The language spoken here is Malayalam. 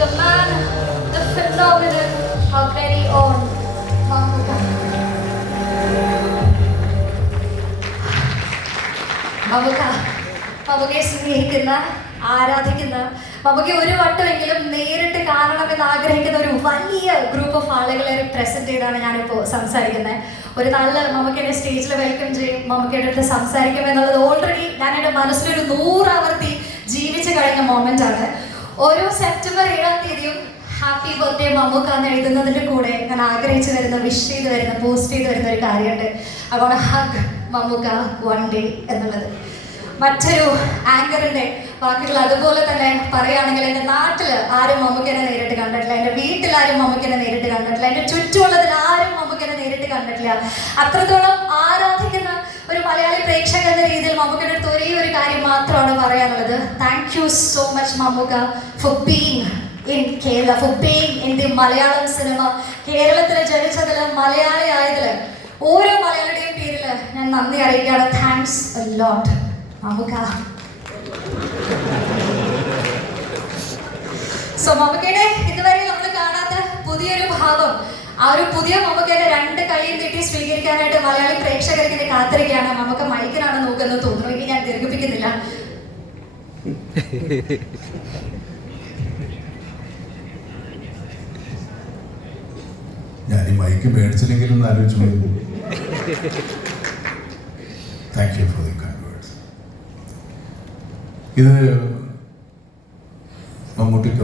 the man, the phenomenon, our very own Mammootty. മമ്മൂക്കയെ സ്നേഹിക്കുന്ന, ആരാധിക്കുന്ന, മമ്മൂക്കയെ ഒരു വട്ടമെങ്കിലും നേരിട്ട് കാണണമെന്ന് ആഗ്രഹിക്കുന്ന ഒരു വലിയ ഗ്രൂപ്പ് ഓഫ് ആളുകളെ റിപ്രസെന്റ് ചെയ്താണ് ഞാനിപ്പോൾ സംസാരിക്കുന്നത്. ഒരു നല്ല മമ്മൂക്കയെ സ്റ്റേജിൽ വെൽക്കം ചെയ്യും, മമ്മൂക്കയുടെ അടുത്ത് സംസാരിക്കും എന്നുള്ളത് ഓൾറെഡി ഞാൻ എൻ്റെ മനസ്സിലൊരു 100 ആവർത്തി ജീവിച്ചു കഴിഞ്ഞ മൊമെന്റ് ആണ്. ഓരോ സെപ്റ്റംബർ 7-ാം തീയതിയും ഹാപ്പി ബർത്ത്ഡേ മമ്മൂക്ക എന്ന് എഴുതുന്നതിൻ്റെ കൂടെ ഞാൻ ആഗ്രഹിച്ചു വരുന്ന, വിഷ് ചെയ്ത് വരുന്ന, പോസ്റ്റ് ചെയ്ത് വരുന്ന ഒരു കാര്യമുണ്ട്. I want hug Mammukka one day എന്നുള്ളത്. മറ്റൊരു ആങ്കറിൻ്റെ വാക്കുകൾ അതുപോലെ തന്നെ പറയുകയാണെങ്കിൽ, എൻ്റെ നാട്ടിൽ ആരും മമ്മൂക്കനെ നേരിട്ട് കണ്ടിട്ടില്ല, എൻ്റെ വീട്ടിലാരും മമ്മൂക്കനെ നേരിട്ട് കണ്ടിട്ടില്ല, എൻ്റെ ചുറ്റുമുള്ളതിൽ ആരും മമ്മൂക്കനെ നേരിട്ട് കണ്ടിട്ടില്ല. അത്രത്തോളം ആരാധിക്കുന്ന ഒരു മലയാളി പ്രേക്ഷക എന്ന രീതിയിൽ മമ്മൂക്കയുടെ അടുത്ത് ഒരേ ഒരു കാര്യം മാത്രമാണ് പറയാനുള്ളത്. Thank you so much Mammukka for being in Kerala, for being in the Malayalam cinema. കേരളത്തിൽ ജനിച്ചതിൽ, മലയാളി ആയതിൽ ഓരോ മലയാളിയുടെയും പേരിൽ ഞാൻ നന്ദി അറിയിക്കുകയാണ്. Thanks a lot Mammukka. സോ മമ്മൂക്കയുടെ ഇതുവരെ നമ്മൾ കാണാത്ത പുതിയൊരു ഭാവം, ആ ഒരു പുതിയ മമ്മൂക്കയുടെ 2 കൈയും നീട്ടി സ്വീകരിക്കാനായിട്ട് മലയാളി പ്രേക്ഷകർക്ക് കാത്തിരിക്കുകയാണ്. മമ്മൂക്ക മൈക്കിനാണ് നോക്കുന്നത് തോന്നുന്നു. ഇനി ഞാൻ ദീർഘിപ്പിക്കുന്നില്ല. ഞാൻ ഈ മൈക്ക് മേടിച്ചില്ലെങ്കിലും ആലോചിച്ചു. Thank you for the kind words. ഇത് മമ്മൂട്ടിക്ക്